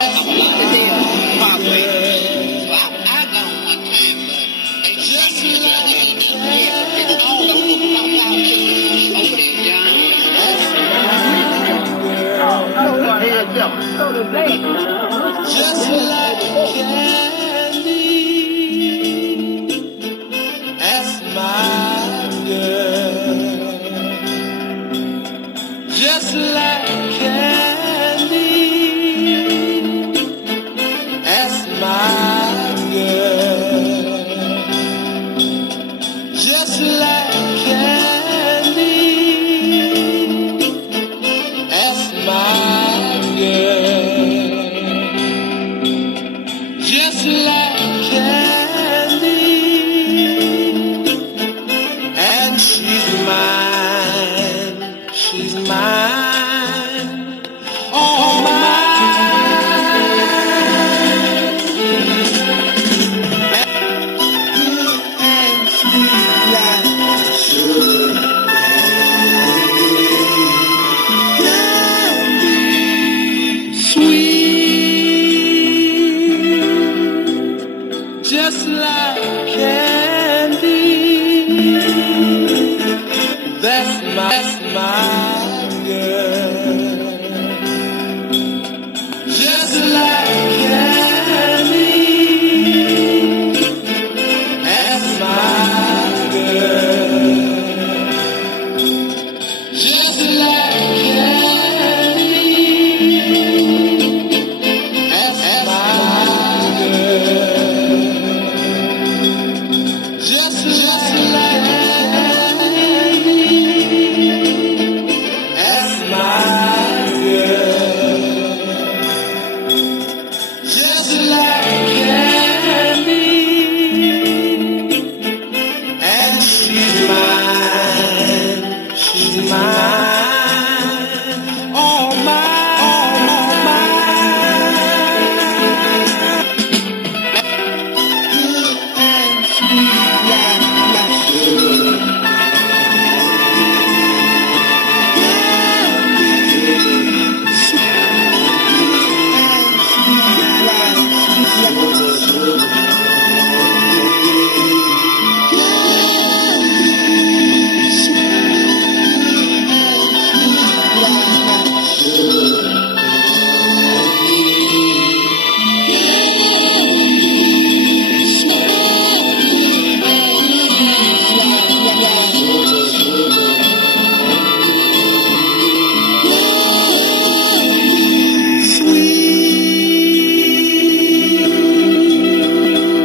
I'm alive today, my way. So I got one time, but they just like all the people over there, John. So today, just like candy, that's my girl. Just like candy, that's my girl. Just like candy, that's my girl. Just like candy, and she's mine. She's mine. Oh, mine. And sweet like sugar. Sweet, just like candy. That's my girl. Just like candy. That's my girl. Just like candy. That's my girl. Just like candy. That's my girl. Just like candy. And she's mine. She's mine. All mine. All mine. And sweet like sugar.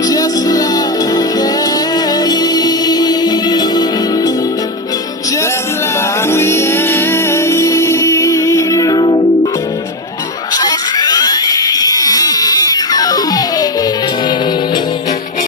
Just like candy, just like we.